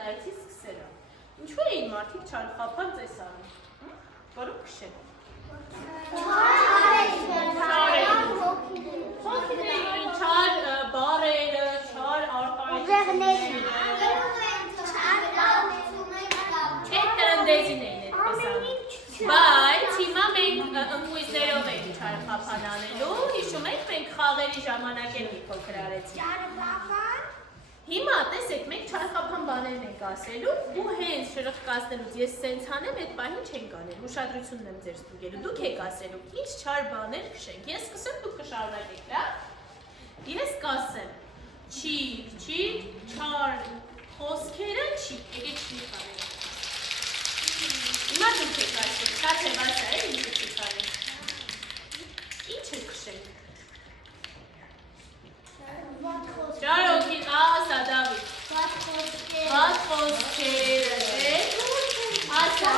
նայեցի սկսելը։ Ինչու էին մարդիկ չարխափան ծես անում։ Որում քշել։ Հոգիների չար բարերը, չար արտահայտությունները։ Չէ, տրնդեզին էին այդպես անում։ Բայց հիմա մենք ընկույզներով ենք չարխափան անելու, հիշում եք մենք խաղերի ժամանակ էլ մի փոքր արեցինք։ Հիմա տեսեք մենք չարխափան բաներն ենք ասելու ու հենց շրխկացնելուց ես սենց հանեմ այդ պահին չենք անել, ուշադրությունն եմ ձեր ստուգելու, դուք եք ասելու ինչ չար բաներ քշենք, ես սկսեմ դուք կշարունակեք, լավ։ Ես կասեմ չիկ, չար խոսքերը չիկ, եկեք չիկ անենք։ Հիմա դուք եք ասել, շատ է բացա է, ինչը չիկ անենք։ Ինչ եք քշենք։ Ճարոքի, ասա Դավիթ։ Վատ խոսքերը, ասա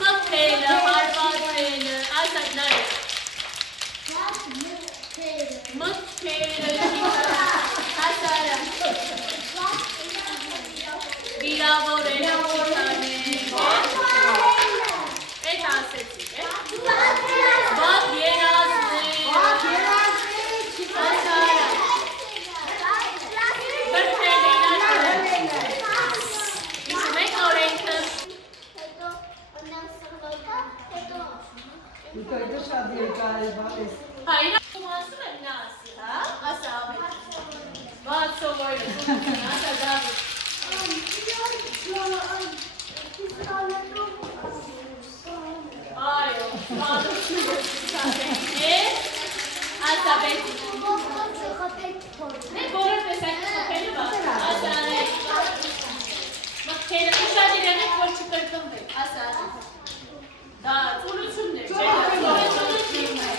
խփելը, հարվածելը, ասա նայեք։ Մտքերը, ասա արա։ Վիրավորելը, այդ ասեցիք, վատ երազներ, ասա արա։ Հայրը ասում եմ նա ասի, հա, ասա ավետ, վատ սովորը, ասա Դավիթ։ Այո, ասա բետի։ Նե բոլոր տեսակ խփելի բան, ասա անել, մտքերը ուշադիր եղեք, որ չկրկնվեք, ասա անել։ Դա ծորությունն է, չէ, ծորությունն է։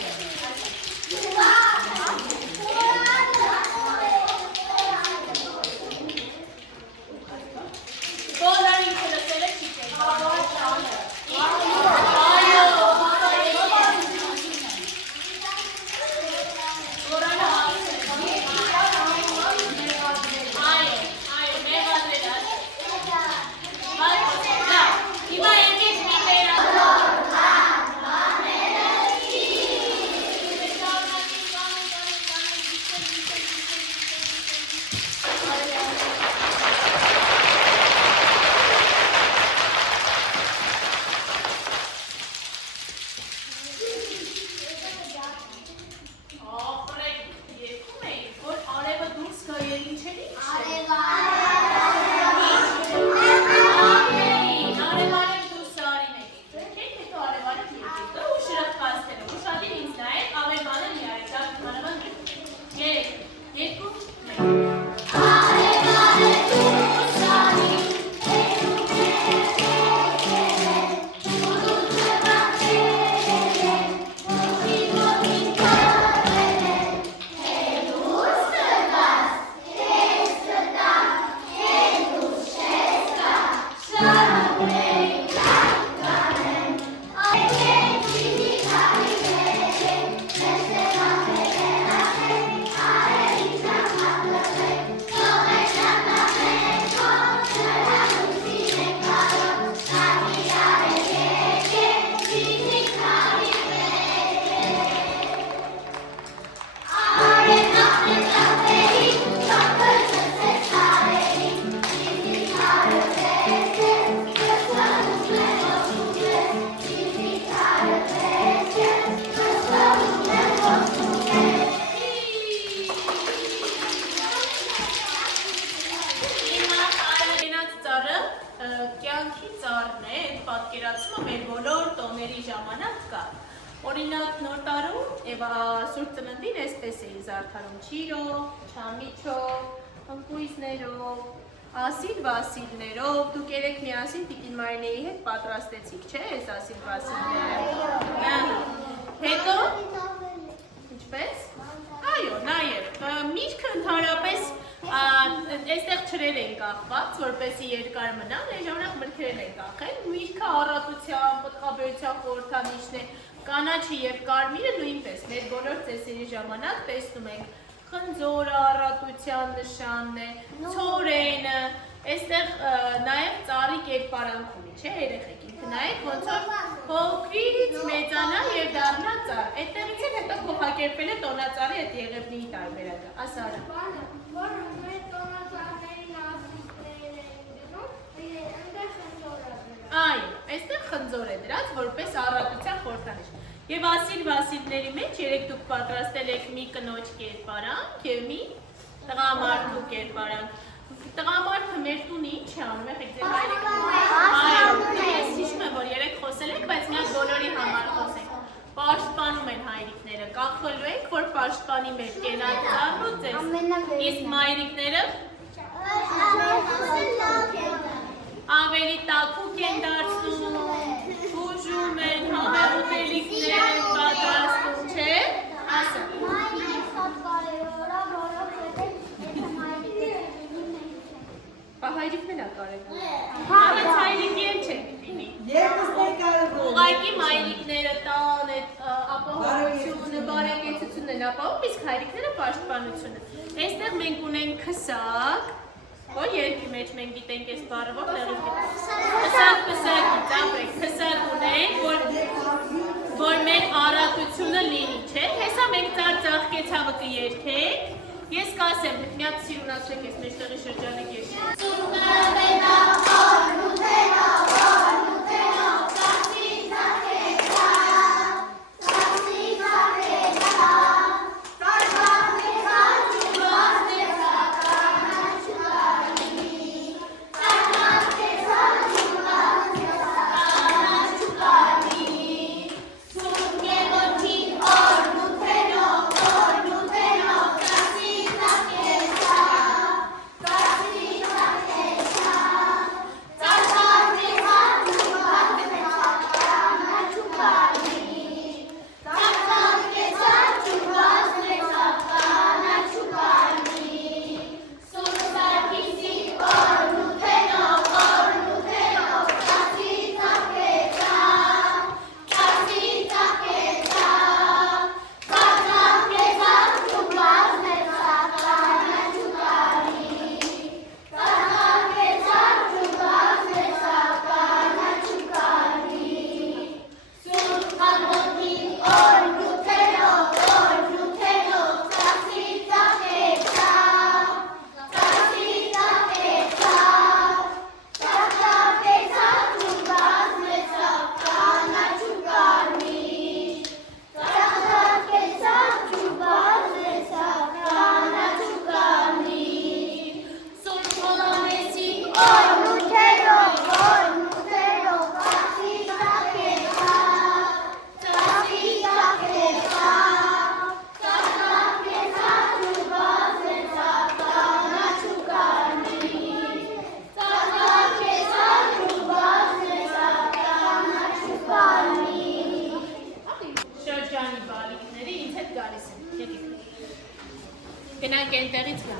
Բոլոր ինքը լսել եք չիկ եք։ Օրինակ նոր տարում եւ Սուրբ Ծննդին այսպես էի զարդարում ճիրո, չամիչո, ընկույզներով, ասիլ վասիլներով, դուք երեք միասին Տիկին Մարինեի հետ պատրաստեցիք, չէ՞, այս ասիլ վասիլները։ Հետո ինչպես։ Այո, նաեւ միրգը ընդհանրապես այստեղ ջրել են կախված, որպեսզի երկար մնան, այն ժամանակ մրգերել են կախել, միրգը առատության, պտղաբերության խորհրդանիշն է, կանաչի եւ կարմիրը նույնպես մեր բոլոր ծեսերի ժամանակ տեսնում ենք խնձորը առատության նշանն է, ցորենը, Այստեղ նաև ծառի կերպարանք ունի, չէ, երեխեք, ինքը նայեք, ոնց որ փոքրից մեծանա եւ դառնա ծառ։ Այդտեղից էլ հետո փոխակերպել է տոնածառի այդ եղևնիի տարբերակը։ Ասա արա։ Այո, այստեղ խնձոր է դրած, որպես առատության խորհրդանիշ։ Եվ Ասիլ Վասիլների մեջ երեք դուք պատրաստել եք մի կնոջ կերպարանք եւ մի տղամարդու կերպարանք։ Տղամարդը մեր տունը ինչ է անում, եղեք ձեր հայրիկները։ Ես հիշում եմ, որ երեք խոսել եք, բայց միակ բոլորի համար խոսենք։ Պաշտպանում են հայրիկները, կախվելու եք, որ պաշտպանի մեր կենաց ծառն ու ձեզ։ Իսկ մայրիկները ավելի տաքուկ են դարձնում, ուժում են, համեղ ուտելիքներ են պատրաստում, չէ՞։ Ասա։ Հայրիկն է կարևոր։ Բայց հայրիկի էլ չենք լինի։ Ուղղակի մայրիկները տան այդ ապահովությունը, բարեկեցությունն են ապահովում, իսկ հայրիկները պաշտպանությունը։ Այստեղ մենք ունենք քսակ, որ երկի մեջ մենք գիտենք այս բառը որտեղից գիտենք։ Քսակից ապրեք, քսակ ունենք, որ մեր առատությունը լինի, չէ՞։ Հեսա մենք ծաղկե ցավը կերքենք։ Ես կասեմ, միած սիրունացրեք ես մեջտեղի շրջանը կերքենք։ Գնանք այնտեղից գա։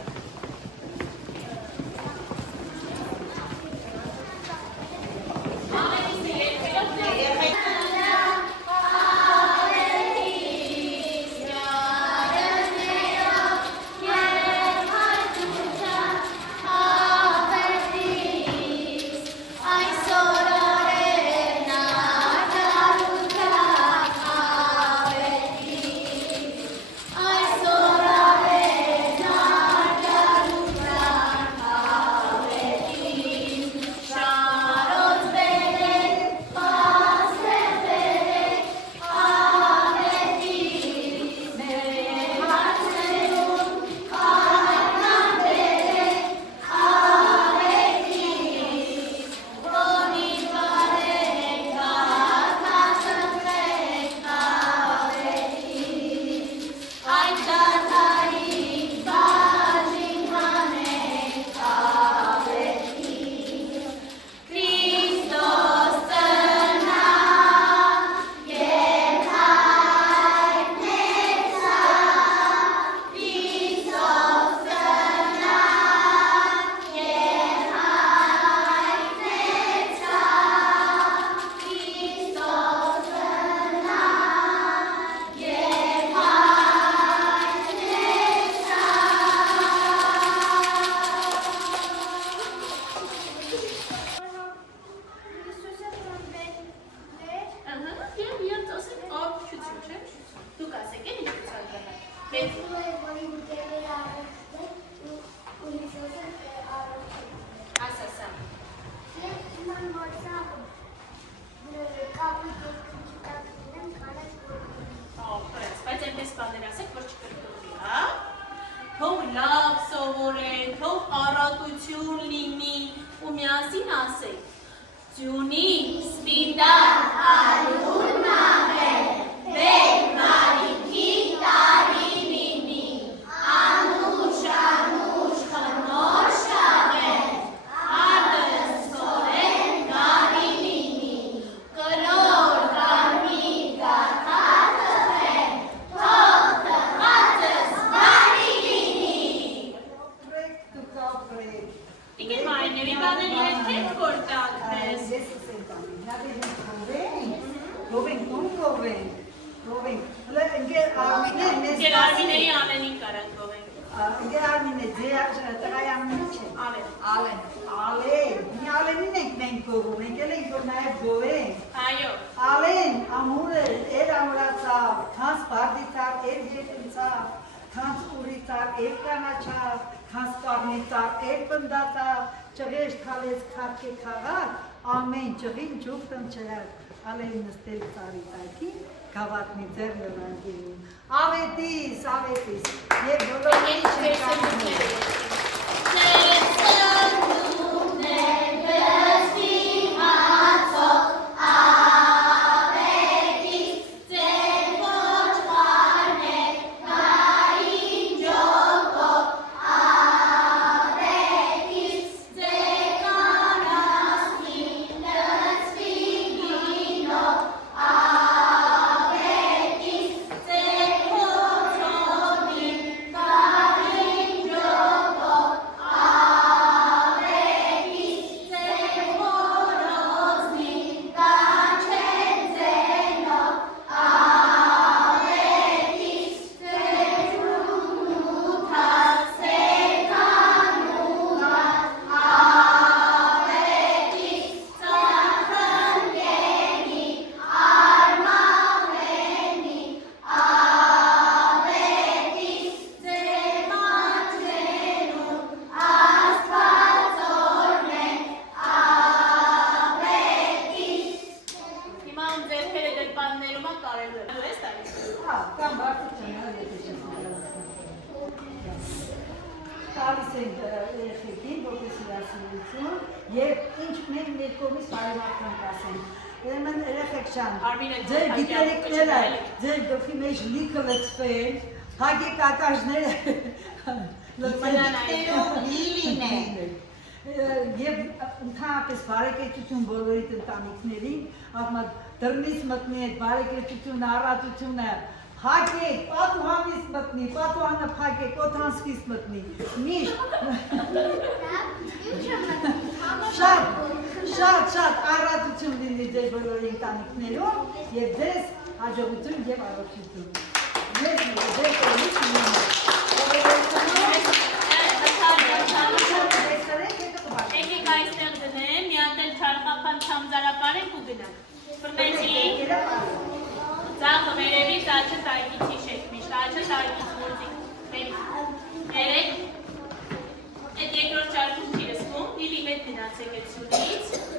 ջուր լինի ու միասին ասեք ջունի սպիտակ արյուն մաղել բեք մարիքի տարի լինի անուշ անուշ խնոր շաղել արտս կորեն գարի լինի կրոր կարմի գաթաթխեն թող տղածս բարի լինի Տիկին Մարիների բաներ իրենք թեք որ տակ մեզ Գեր Արմիների ամենին կարանք գովենք Գեր Արմինե տղայի ամենին չէ Ալեն մի Ալենին ենք մենք գովում ենք էլ ենք որ նաև գովենք Այո Ալեն ամուրը էր ամուրացավ քանց բարդիցավ էր ջետինցավ քանց ուրիցավ էր կանաչավ քանց կարնիցավ էր պնդացավ ճղեշ թալեց քարքե քաղաք ամեն ճղին ջուղ տնչրակ Ալեն նստել ծարի տակին գավատնի ձեր լրանգին ավետիս և բոլորին Տալիս ենք երեխեքին, որպես իրասիրություն և ինչ մենք ներկոմից բարևարդանք ասենք Ուրեմն երեխեք շան, ձեր գիտելիքները, ձեր գլխի մեջ լիքը լծվել, հագեք ակաժները Գիտելիքներով լի լինեն Եվ ընդհանրապես բարեկեցություն բոլորիդ ընտանիքներին, դռնից մտնի այդ բարեկեցությունը, առատությունը Հագեք, պատուհանից մտնի, պատուհանը փակեք, օդանսկից մտնի, միշտ շատ առատություն լինի ձեր բոլորի ընտանիքներում և ձեզ հաջողություն և առողջություն Եկեք այստեղ դնեմ, մի հատ էլ չարխապան չամզարապան ենք ու գնանք Բրնեցի Ձախը վերևից աչը տայգից հիշեք միշտ, աչը տայգից մորձիկ, վերից, երեք, այդ երկրորդ ճարքում չի լսվում, դիլի հետ գնացեք այդ սյունից